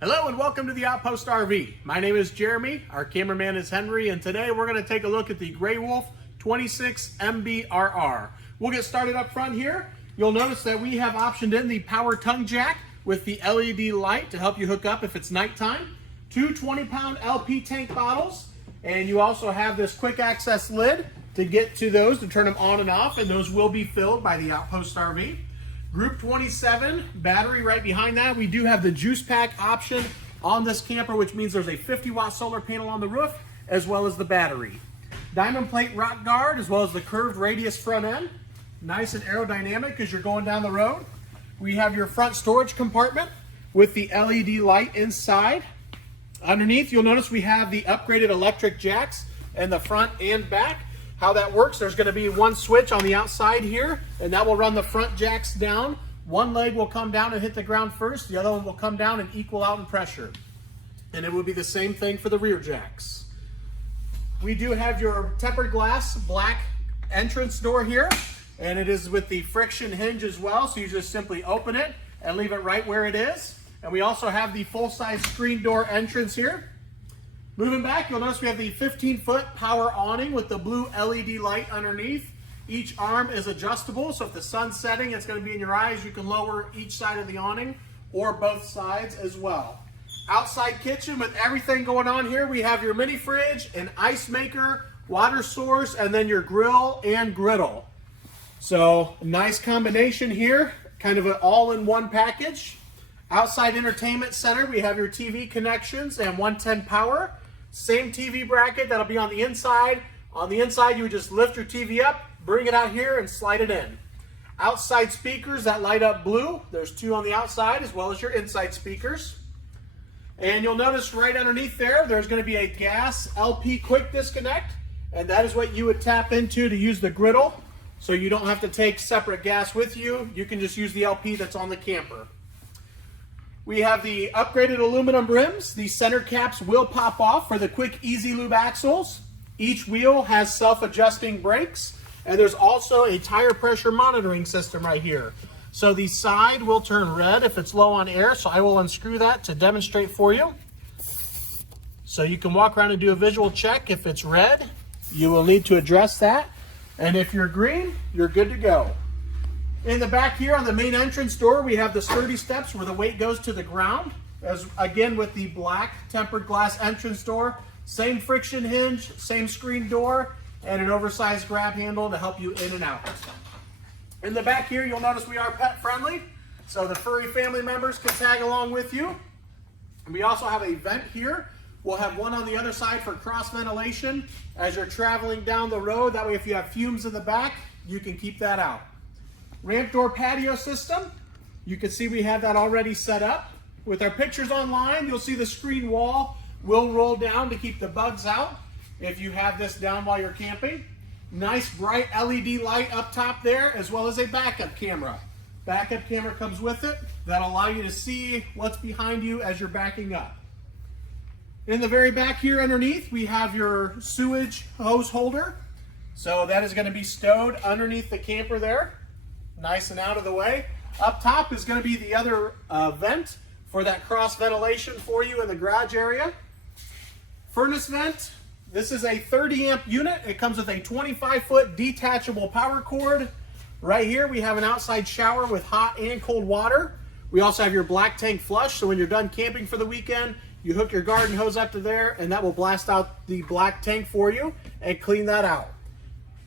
Hello and welcome to the Outpost RV. My name is Jeremy, our cameraman is Henry, and today we're going to take a look at the Grey Wolf 26 MBRR. We'll get started up front here. You'll notice that we have optioned in the power tongue jack with the LED light to help you hook up if it's nighttime. Two 20-pound LP tank bottles, and you also have this quick access lid to get to those, to turn them on and off, and those will be filled by the Outpost RV. Group 27 battery right behind that. We do have the juice pack option on this camper, which means there's a 50-watt solar panel on the roof as well as the battery. Diamond plate rock guard as well as the curved radius front end. Nice and aerodynamic as you're going down the road. We have your front storage compartment with the LED light inside. Underneath, you'll notice we have the upgraded electric jacks in the front and back. How that works, there's going to be one switch on the outside here, and that will run the front jacks down. One leg will come down and hit the ground first, the other one will come down and equal out in pressure. And it will be the same thing for the rear jacks. We do have your tempered glass black entrance door here, and it is with the friction hinge as well, so you just simply open it and leave it right where it is. And we also have the full-size screen door entrance here. Moving back, you'll notice we have the 15-foot power awning with the blue LED light underneath. Each arm is adjustable, so if the sun's setting, it's going to be in your eyes. You can lower each side of the awning or both sides as well. Outside kitchen with everything going on here. We have your mini fridge, an ice maker, water source, and then your grill and griddle. So nice combination here, kind of an all-in-one package. Outside entertainment center, we have your TV connections and 110 power. Same TV bracket that'll be on the inside. On the inside, you would just lift your TV up, bring it out here, and slide it in. Outside speakers that light up blue. There's two on the outside as well as your inside speakers. And you'll notice right underneath there, there's going to be a gas LP quick disconnect, and that is what you would tap into to use the griddle. So you don't have to take separate gas with you. You can just use the LP that's on the camper. We have the upgraded aluminum rims. The center caps will pop off for the quick easy lube axles. Each wheel has self-adjusting brakes, and there's also a tire pressure monitoring system right here. So the side will turn red if it's low on air, so I will unscrew that to demonstrate for you. So you can walk around and do a visual check. If it's red, you will need to address that. And if you're green, you're good to go. In the back here on the main entrance door, we have the sturdy steps where the weight goes to the ground. As again with the black tempered glass entrance door, same friction hinge, same screen door, and an oversized grab handle to help you in and out. In the back here, you'll notice we are pet friendly, so the furry family members can tag along with you. And we also have a vent here. We'll have one on the other side for cross ventilation as you're traveling down the road. That way if you have fumes in the back, you can keep that out. Ramp door patio system. You can see we have that already set up. With our pictures online, you'll see the screen wall will roll down to keep the bugs out if you have this down while you're camping. Nice bright LED light up top there, as well as a backup camera. Backup camera comes with it. That'll allow you to see what's behind you as you're backing up. In the very back here underneath, we have your sewage hose holder. So that is going to be stowed underneath the camper there. Nice and out of the way. Up top is going to be the other vent for that cross ventilation for you in the garage area. Furnace vent. This is a 30 amp unit. It comes with a 25-foot detachable power cord. Right here we have an outside shower with hot and cold water. We also have your black tank flush, so when you're done camping for the weekend, you hook your garden hose up to there and that will blast out the black tank for you and clean that out.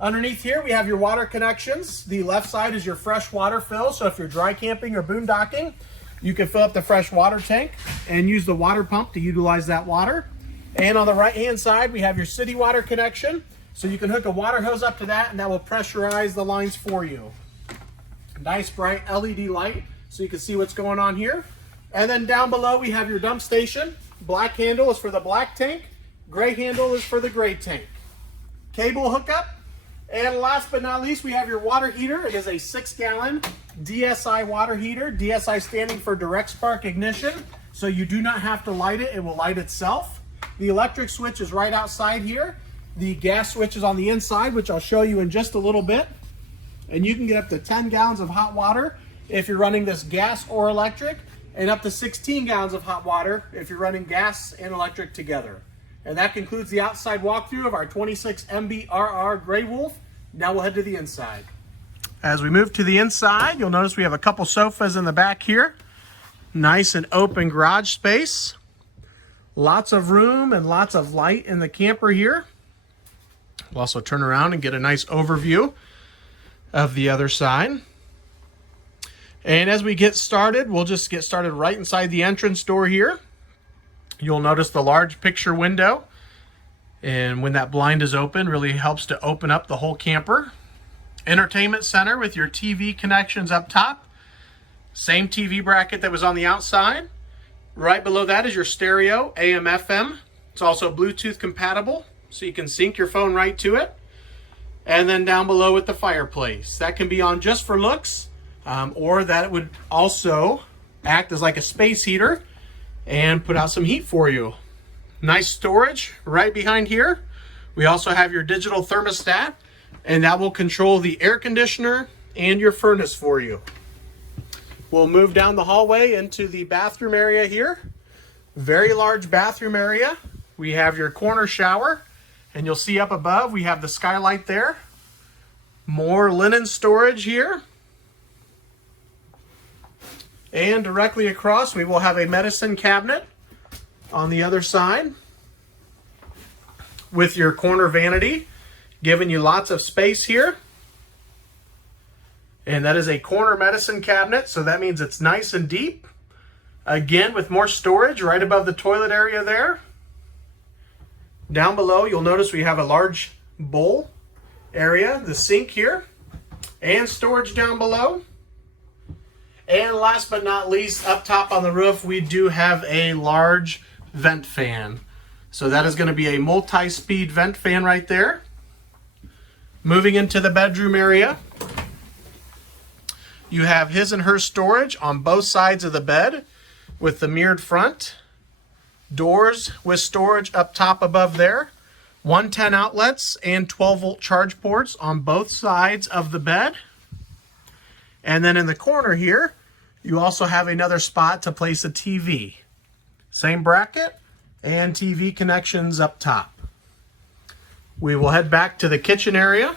Underneath here, we have your water connections. The left side is your fresh water fill. So if you're dry camping or boondocking, you can fill up the fresh water tank and use the water pump to utilize that water. And on the right-hand side, we have your city water connection. So you can hook a water hose up to that and that will pressurize the lines for you. Nice bright LED light so you can see what's going on here. And then down below, we have your dump station. Black handle is for the black tank. Gray handle is for the gray tank. Cable hookup. And last but not least, we have your water heater. It is a 6-gallon DSI water heater. DSI standing for direct spark ignition. So you do not have to light it. It will light itself. The electric switch is right outside here. The gas switch is on the inside, which I'll show you in just a little bit. And you can get up to 10 gallons of hot water if you're running this gas or electric. and up to 16 gallons of hot water if you're running gas and electric together. And that concludes the outside walkthrough of our 26 MBRR Grey Wolf. Now we'll head to the inside. As we move to the inside, you'll notice we have a couple sofas in the back here. Nice and open garage space. Lots of room and lots of light in the camper here. We'll also turn around and get a nice overview of the other side. And as we get started, we'll just get started right inside the entrance door here. You'll notice the large picture window, and when that blind is open, really helps to open up the whole camper. Entertainment center with your TV connections up top. Same TV bracket that was on the outside. Right below that is your stereo, AM, FM. It's also Bluetooth compatible, so you can sync your phone right to it. And then down below with the fireplace. That can be on just for looks, or that would also act as like a space heater and put out some heat for you. Nice storage right behind here. We also have your digital thermostat, and that will control the air conditioner and your furnace for you. We'll move down the hallway into the bathroom area here. Very large bathroom area. We have your corner shower, and you'll see up above we have the skylight there. More linen storage here. And directly across, we will have a medicine cabinet on the other side with your corner vanity, giving you lots of space here. And that is a corner medicine cabinet, so that means it's nice and deep. Again, with more storage right above the toilet area there. Down below, you'll notice we have a large bowl area, the sink here, and storage down below. And last but not least, up top on the roof, we do have a large vent fan. So that is going to be a multi-speed vent fan right there. Moving into the bedroom area, you have his and her storage on both sides of the bed with the mirrored front. Doors with storage up top above there. 110 outlets and 12-volt charge ports on both sides of the bed. And then in the corner here, you also have another spot to place a TV. Same bracket and TV connections up top. We will head back to the kitchen area,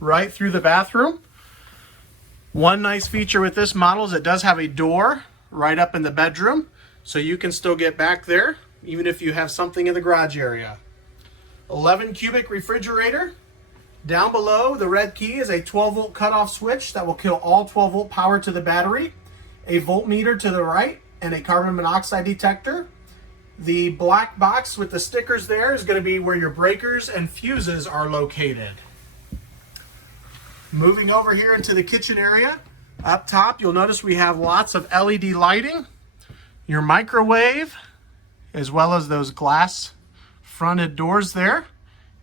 right through the bathroom. One nice feature with this model is it does have a door right up in the bedroom, so you can still get back there, even if you have something in the garage area. 11 cubic refrigerator. Down below, the red key is a 12-volt cutoff switch that will kill all 12-volt power to the battery, a voltmeter to the right, and a carbon monoxide detector. The black box with the stickers there is going to be where your breakers and fuses are located. Moving over here into the kitchen area, up top you'll notice we have lots of LED lighting, your microwave, as well as those glass fronted doors there.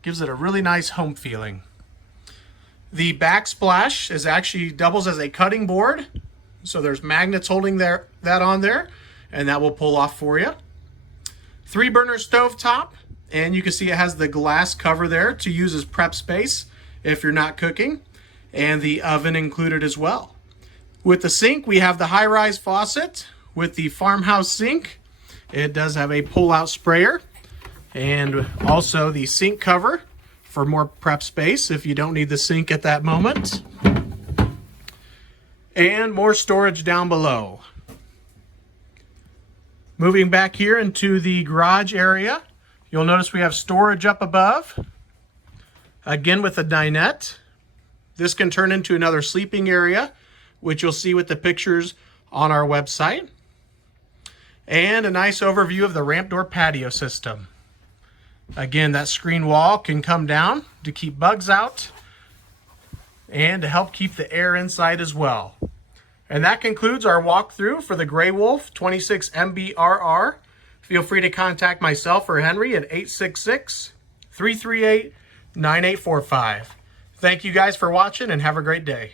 Gives it a really nice home feeling. The backsplash is actually doubles as a cutting board, so there's magnets holding that on there, and that will pull off for you. 3-burner stove top, and you can see it has the glass cover there to use as prep space if you're not cooking, and the oven included as well. With the sink, we have the high-rise faucet with the farmhouse sink. It does have a pull-out sprayer, and also the sink cover for more prep space if you don't need the sink at that moment. And more storage down below. Moving back here into the garage area, you'll notice we have storage up above. Again with a dinette. This can turn into another sleeping area, which you'll see with the pictures on our website. And a nice overview of the ramp door patio system. Again, that screen wall can come down to keep bugs out and to help keep the air inside as well. And that concludes our walkthrough for the Grey Wolf 26 MBRR. Feel free to contact myself or Henry at 866-338-9845. Thank you guys for watching and have a great day.